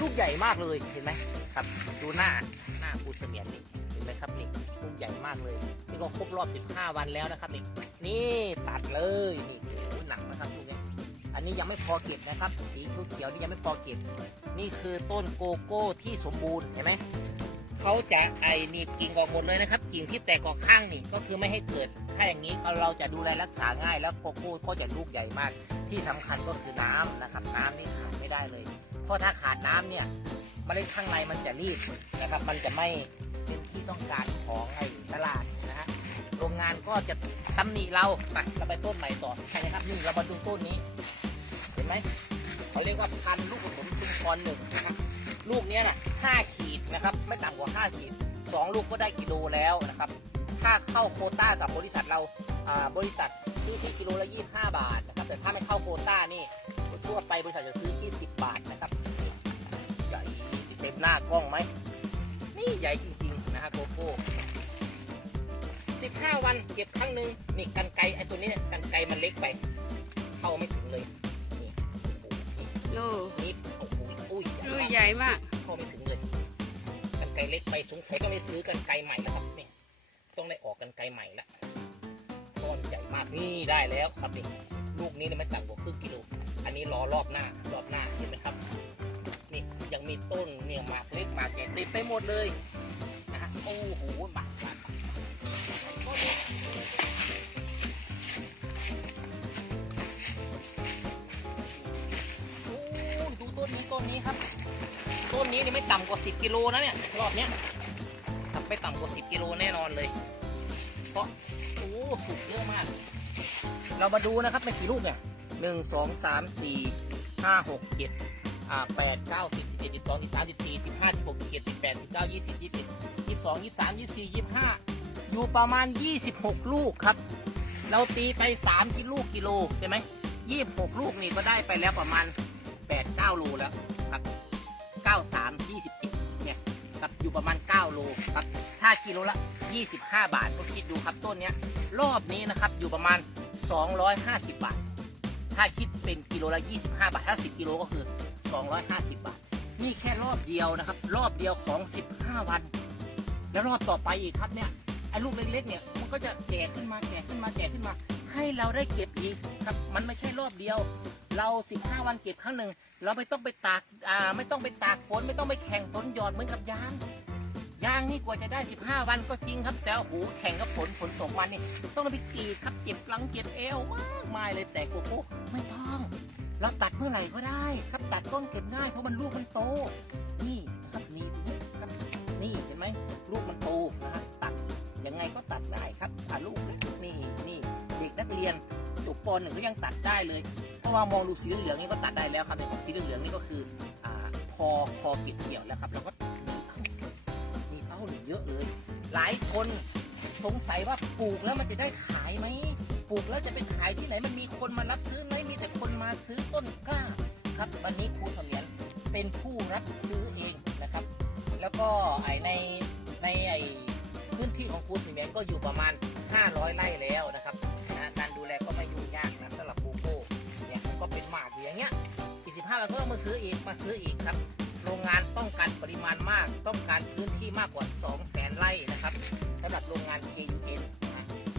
ลูกใหญ่มากเลยเห็นไหมครับ ดูหน้าหน้าปูเสมียนนี่เห็นไหมครับนี่ลูกใหญ่มากเลยนี่ก็ครบรอบ 15 วันแล้วนะครับนี่นี่ตัดเลยนี่โอ้หนักนะครับลูกนี้อันนี้ยังไม่พอเก็บนะครับ สีเขียวนี่ยังไม่พอเก็บ นี่คือต้นโกโก้ที่สมบูรณ์เห็นไหมเขาจะไอหนีบกิ่งออกหมดเลยนะครับ กิ่งที่แตกออกข้างนี่ก็คือไม่ให้เกิด ถ้าอย่างนี้เราจะดูแลรักษาง่าย แล้วโกโก้ก็จะลูกใหญ่มาก ที่สำคัญก็คือน้ำนะครับ น้ำนี่ขาดไม่ได้เลย เพราะถ้าขาดน้ำเนี่ยเมล็ดข้างในมันจะรีบนะครับ มันจะไม่เป็นที่ต้องการของไอ้ตลาดนะฮะโรงงานก็จะตำหนิเราไปเราไปต้นใหม่ต่อใช่ไหมครับนี่เรามาดูต้นนี้ เห็นไหมเขาเรียกว่าพันลูกผสมชุมพรหนึ่งนะครับลูกเนี้ยน่ะห้าขีดนะครับ ไม่ต่ำกว่าห้าขีดสองลูกก็ได้กิโลแล้วนะครับ ถ้าเข้าโคต้ากับบริษัทเราอ่าบริษัทซื้อที่กิโลละยี่ห้าบาทนะครับแต่ถ้าไม่เข้าโคต้านี่ทั่วไปบริษัทจะซื้อที่สิบบาทนะ หน้ากล้องไหม นี่ใหญ่จริงๆนะฮะโกโก้สิบห้าวันเก็บครั้งหนึ่งนี่กันไกรไอ้ตัวนี้เนี่ยกันไกรมันเล็กไป เข้าไม่ถึงเลยนี่โอ้โหโอ้นี่โอ้โหอุ้ยลูกใหญ่มากเข้าไม่ถึงเลยกันไกรเล็กไปสงสัยต้องไปซื้อกันไกรใหม่แล้วครับนี่ต้องได้ออกกันไกรใหม่ละก้อนใหญ่มากนี่ได้แล้วครับนี่ลูกนี้เนี่ยไม่ต่ำกว่าครึ่งกิโลอันนี้รอรอบหน้ารอบหน้าเห็นไหมครับนี่ยัง มีต้นเนี่ยหมากเล็กหมากใหญ่ติดไปหมดเลยนะฮะโอ้โหหมากหมากต้นนี้โอ้ดูต้นนี้ต้นนี้ครับ ต้นนี้นี่ไม่ต่ำกว่า 10 กิโลนะเนี่ยรอบเนี้ยทำไม่ต่ำกว่า 10 กิโลแน่นอนเลย เพราะโอ้สุกเยอะมาก เรามาดูนะครับในกี่ลูกเนี่ยหนึ่งสองสามสี่ห้าหกเจ็ดอ่าแปดเก้าสิบ เอ็ดสิบสองสิบสามสิบสี่สิบห้าสิบหกสิบเจ็ดสิบแปดสิบเก้ายี่สิบยี่สิบยี่สิบสองยี่สิบสามยี่สิบสี่ยี่สิบห้าอยู่ประมาณยี่สิบหกลูกครับ เราตีไปสามกิโลกิโลใช่ไหมยี่สิบหกลูกนี่ก็ได้ไปแล้วประมาณแปดเก้าโลแล้วครับเก้าสามยี่สิบเจ็ดเนี่ยครับอยู่ประมาณเก้าโลครับถ้ากิโลละยี่สิบห้าบาทก็คิดดูครับต้นเนี้ยรอบนี้นะครับอยู่ประมาณ250บบาท ถ้าคิดเป็นกิโลละ25บห้าบาทถ้า10กิโลก็คือ250บาท นี่แค่รอบเดียวนะครับ รอบเดียวของ 15 วัน แล้วรอบต่อไปอีกครับเนี่ยไอ้ลูกเล็กๆเนี่ยมันก็จะแก่ขึ้นมาแก่ขึ้นมาแก่ขึ้นมา ให้เราได้เก็บอีกครับ มันไม่ใช่รอบเดียว เรา 15 วันเก็บครั้งหนึ่งเราไม่ต้องไปตากอ่าไม่ต้องไปตากฝนไม่ต้องไปแข่งฝนหยอดเหมือนกับยางยางนี่กว่าจะได้ 15 วันก็จริงครับ แต่โอ้โหแข่งกับฝนฝนสองวันนี่ต้องไปกรีดครับเจ็บหลังเจ็บเอวมากมายเลยแต่โกโก้ไม่ต้อง เราตัดเมื่อไหร่ก็ได้ ครับตัดต้นเก็บง่ายเพราะมันลูกมันโต นี่ครับนี่ครับนี่เห็นไหมลูกมันโตนะฮะตัดยังไงก็ตัดได้ครับอะลูกนี่นี่เด็กนักเรียนจบปหนึ่งก็ยังตัดได้เลย เพราะว่ามองดูสีเหลืองนี่ก็ตัดได้แล้วครับในของสีเหลืองนี่ก็คืออ่าพอพอเก็บเกี่ยวแล้วครับแล้วก็มีเต้ามีเต้าเยอะเลย หลายคนสงสัยว่าปลูกแล้วมันจะได้ขายไหม ปลูกแล้วจะไปขายที่ไหนมันมีคนมารับซื้อไหมมีแต่คนมาซื้อต้นกล้าครับวันนี้ครูเสมียนเป็นผู้รับซื้อเองนะครับ แล้วก็ไอในในไอพื้นที่ของครูเสมียนก็อยู่ประมาณ 500 ไร่แล้วนะครับการดูแลก็ไม่ยุ่งยากนะสำหรับโกโก้เนี่ยมันก็เป็นหมากอย่างเงี้ยอีกสิบห้าก็ต้องมาซื้ออีกมาซื้ออีกครับโรงงานต้องการปริมาณมาก ต้องการพื้นที่มากกว่า 2 0 0 0 0 0ไร่นะครับสำหรับโรงงาน KUN น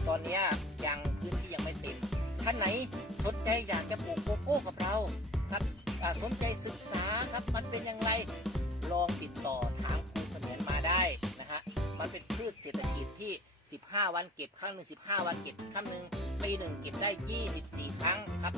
ตอนนี้ยังพื้นที่ยังไม่เต็มท่านไหนสนใจอยากจะปลูกโกโก้กับเราครับอ่าสนใจศึกษาครับมันเป็นอย่างไรลองติดต่อถามครูเสมียนมาได้นะฮะมันเป็นพืชเศรษฐกิจที่ 15 วันเก็บครั้งหนึ่ง15 วันเก็บครั้งหนึ่งปีหนึ่งเก็บได้ 24 ครั้งครับ